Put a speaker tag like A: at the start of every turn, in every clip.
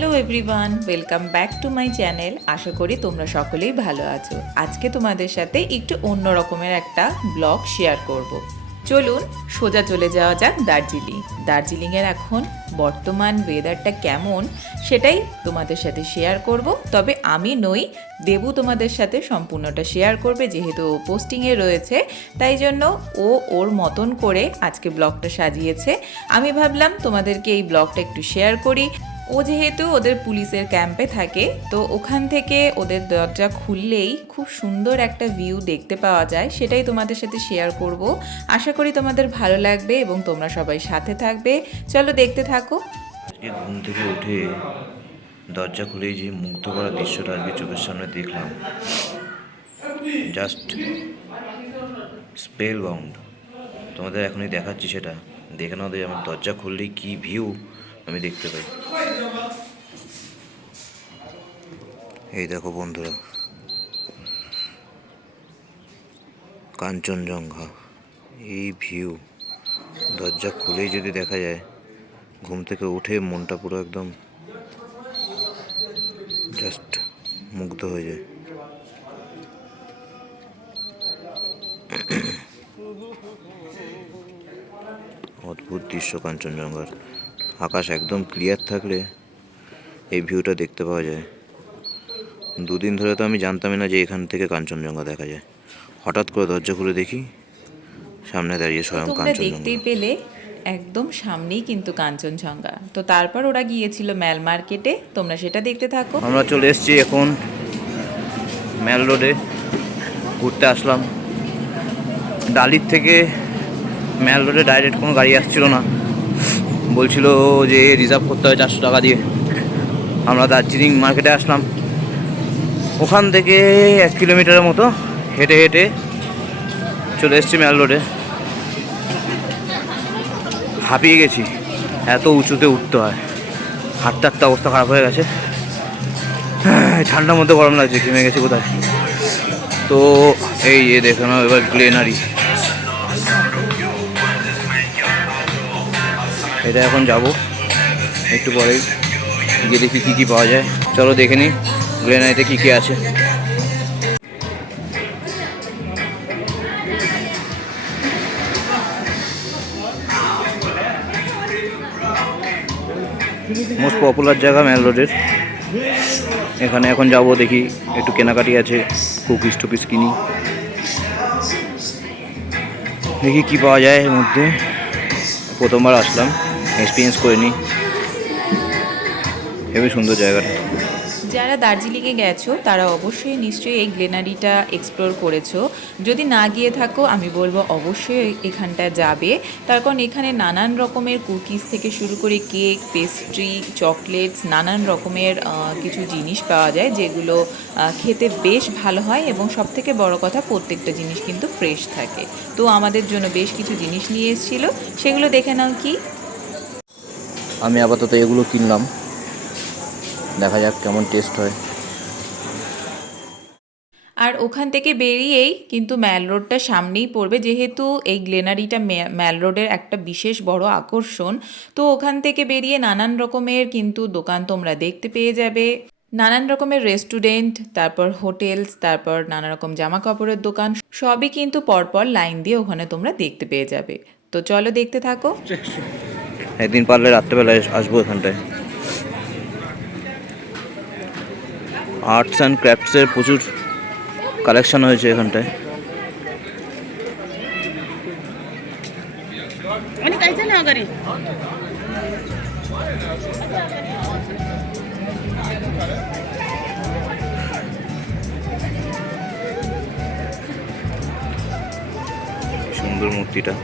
A: Hello everyone welcome back to my channel আশা করি তোমরা সকলেই ভালো আছো। আজকে তোমাদের সাথে একটু অন্য রকমের একটা ব্লগ শেয়ার করব। চলুন, সোজা চলে যাওয়া যাক দার্জিলিং। দার্জিলিংয়ের এখন বর্তমান ওয়েদারটা কেমন, সেটাই তোমাদের সাথে শেয়ার করব। তবে আমি নই, দেবু তোমাদের সাথে সম্পূর্ণটা শেয়ার করবে, যেহেতু ও পোস্টিংয়ে রয়েছে। তাই জন্য ও ওর মতন করে আজকে ব্লগটা সাজিয়েছে। আমি ভাবলাম তোমাদেরকে এই ব্লগটা একটু শেয়ার করি। ও যেহেতু ওদের পুলিশের ক্যাম্পে থাকে, তো ওখান থেকে ওদের দরজা খুললেই খুব সুন্দর একটা ভিউ দেখতে পাওয়া যায়। সেটাই তোমাদের সাথে শেয়ার করব। আশা করি তোমাদের ভালো লাগবে এবং তোমরা সবাই সাথে থাকবে। চলো দেখতে থাকো।
B: আজকে ঘুম থেকে উঠে দরজা খুলেই যে মুগ্ধ করা দৃশ্যটা আজকে চোখের সামনে দেখলাম। জাস্ট স্পেল বাউন্ড তোমাদের এখনই দেখাচ্ছি সেটা। দেখে নাও আমার দরজা খুললেই কী ভিউ আমি দেখতে পাই। এই দেখো বন্ধুরা। কাঞ্চনজঙ্ঘা। এই ভিউ দরজা খুলেই যদি দেখা যায়, ঘুম থেকে উঠে মনটা পুরো একদম জাস্ট মুগ্ধ হয়ে যায়। অদ্ভুত দৃশ্য কাঞ্চনজঙ্ঘার। আকাশ একদম ক্লিয়ার থাকলে এই ভিউটা দেখতে পাওয়া যায়। দুদিন ধরে তো আমি জানতামই না যে এখান থেকে কাঞ্চনজঙ্ঘা দেখা যায়। হঠাৎ করে দরজা খুলে দেখি সামনে দাঁড়িয়ে স্বয়ং কাঞ্চনজঙ্ঘা।
A: দেখতেই পেলে একদম সামনেই কিন্তু কাঞ্চনজঙ্ঘা। তো তারপর ওরা গিয়েছিল ম্যাল মার্কেটে তোমরা সেটা দেখতে থাকো।
B: আমরা চলে এসেছি এখন ম্যাল রোডে। ঘুরতে আসলাম। ডালির থেকে ম্যাল রোডে ডাইরেক্ট কোনো গাড়ি আসছিল না। বলছিল যে রিজার্ভ করতে হয় চারশো টাকা দিয়ে। আমরা দার্জিলিং মার্কেটে আসলাম। ওখান থেকে এক কিলোমিটারের মতো হেঁটে হেঁটে চলে এসেছি ম্যাল রোডে। হাঁপিয়ে গেছি। এত উঁচুতে উঠতে হয়। হাঁটতে হাঁটতে অবস্থা খারাপ হয়ে গেছে। ঠান্ডার মধ্যে গরম লাগছে, ঘেমে গেছে কোথায়? তো এই দেখে নাও, এবার গ্লেনারি এটা এখন যাব। একটু পরেই গিয়ে দেখি কী কী পাওয়া যায়। চলো দেখে নিই গ্লেনারিতে কী কী আছে। মোস্ট পপুলার জায়গা ম্যাল রোডের এখানে এখন যাব দেখি, একটু কেনাকাটি আছে কুকিজ টুকিজ কিনি। দেখি কি পাওয়া যায় এর মধ্যে। প্রথমবার আসলাম। এক্সপিরিয়েন্স করে নিই হেবি সুন্দর জায়গাটা।
A: যারা দার্জিলিংয়ে গেছো, তারা অবশ্যই নিশ্চয়ই এই গ্লেনারিটা এক্সপ্লোর করেছ। যদি না গিয়ে থাকো, আমি বলব অবশ্যই এখানটা যাবে। তার কারণ এখানে নানান রকমের কুকিজ থেকে শুরু করে কেক পেস্ট্রি চকলেটস নানান রকমের কিছু জিনিস পাওয়া যায়, যেগুলো খেতে বেশ ভালো হয় এবং সবথেকে বড় কথা প্রত্যেকটা জিনিস কিন্তু ফ্রেশ থাকে। তো আমাদের জন্য বেশ কিছু জিনিস নিয়ে এসেছিল। সেগুলো দেখে নাও কি?
B: আমি আপাতত এগুলো কিনলাম। দেখা যাক কেমন টেস্ট হয়।
A: আর ওখান থেকে বেরিয়েই কিন্তু ম্যাল রোডটা সামনেই পড়বে যেহেতু এই গ্লেনারিটা ম্যাল রোডের একটা বিশেষ বড় আকর্ষণ। তো ওখান থেকে বেরিয়ে নানান রকমের কিন্তু দোকান তোমরা দেখতে পেয়ে যাবে। নানান রকমের রেস্টুরেন্ট তারপর হোটেলস তারপর নানা রকম জামা কাপড়ের দোকান সবই কিন্তু পরপর লাইন দিয়ে ওখানে তোমরা দেখতে পেয়ে যাবে। তো চলো দেখতে থাকো।
B: একদিন পারলে রাত্রেবেলায় আসব এখানটায়। আর্টস অ্যান্ড ক্রাফটসের প্রচুর কালেকশন হয়েছে এখানটায়। সুন্দর মূর্তিটা।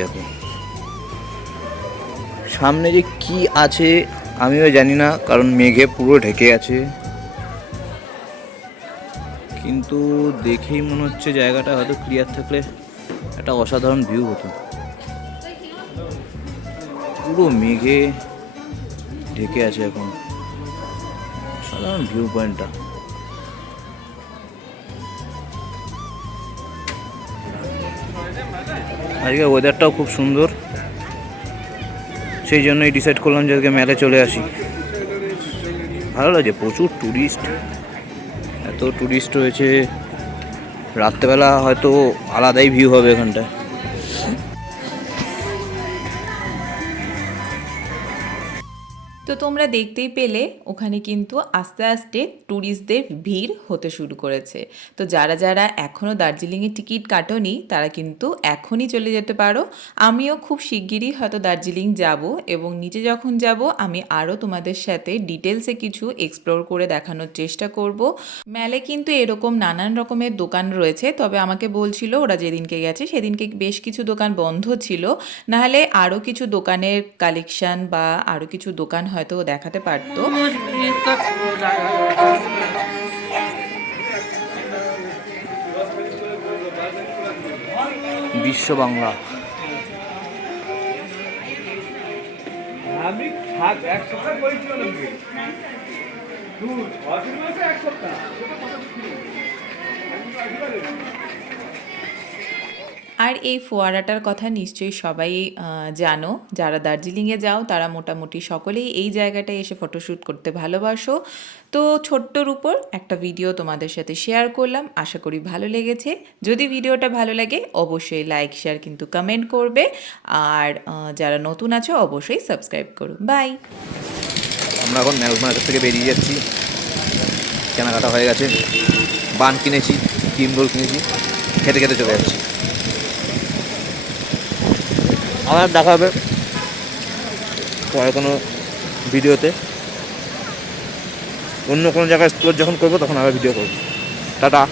B: দেখো সামনে যে কি আছে, আমিও জানি না, কারণ মেঘে পুরো ঢেকে আছে। কিন্তু দেখেই মনে হচ্ছে জায়গাটা হয়তো ক্লিয়ার থাকলে একটা অসাধারণ ভিউ হতো। পুরো মেঘে ঢেকে আছে এখন। সাধারণ ভিউ পয়েন্টটা আজকে ওয়েদারটাও খুব সুন্দর। সেই জন্যই ডিসাইড করলাম যে আজকে মেলে চলে আসি। ভালো লাগছে প্রচুর ট্যুরিস্ট এত ট্যুরিস্ট রয়েছে। রাত্রেবেলা হয়তো আলাদাই ভিউ হবে এখানটায়।
A: তো তোমরা দেখতেই পেলে, ওখানে কিন্তু আস্তে আস্তে ট্যুরিস্টদের ভিড় হতে শুরু করেছে। তো যারা যারা এখনও দার্জিলিংয়ে টিকিট কাটোনি, তারা কিন্তু এখনই চলে যেতে পারো। আমিও খুব শিগগিরই হয়তো দার্জিলিং যাব এবং নিচে যখন যাব, আমি আরও তোমাদের সাথে ডিটেলসে কিছু এক্সপ্লোর করে দেখানোর চেষ্টা করব। মেলে কিন্তু এরকম নানান রকমের দোকান রয়েছে, তবে আমাকে বলছিল ওরা যেদিনকে গেছে সেদিনকে বেশ কিছু দোকান বন্ধ ছিল। নাহলে আরও কিছু দোকানের কালেকশন বা আরও কিছু দোকান হয়তো দেখাতে পারতো।
B: বিশ্ব বাংলা।
C: আমি সপ্তাহ মাসে এক সপ্তাহ।
A: আর এই ফোয়ারাটার কথা নিশ্চয়ই সবাই জানো। যারা দার্জিলিংয়ে যাও, তারা মোটামুটি সকলেই এই জায়গাটায় এসে ফটোশ্যুট করতে ভালোবাসো। তো ছোট্টর উপর একটা ভিডিও তোমাদের সাথে শেয়ার করলাম। আশা করি ভালো লেগেছে। যদি ভিডিওটা ভালো লাগে, অবশ্যই লাইক শেয়ার কিন্তু কমেন্ট করবে। আর যারা নতুন আছো, অবশ্যই সাবস্ক্রাইব করো। বাই
B: আমরা এখন ম্যাল মার্কেট থেকে বেরিয়ে যাচ্ছি। কেনাকাটা হয়ে গেছে। বান কিনেছি রোল কিনেছি। খেতে খেতে চলে যাচ্ছি। আমার দেখা হবে পরে কোনো ভিডিওতে। অন্য কোনো জায়গায় এক্সপ্লোর যখন করব, তখন আবার ভিডিও করব। টাটা।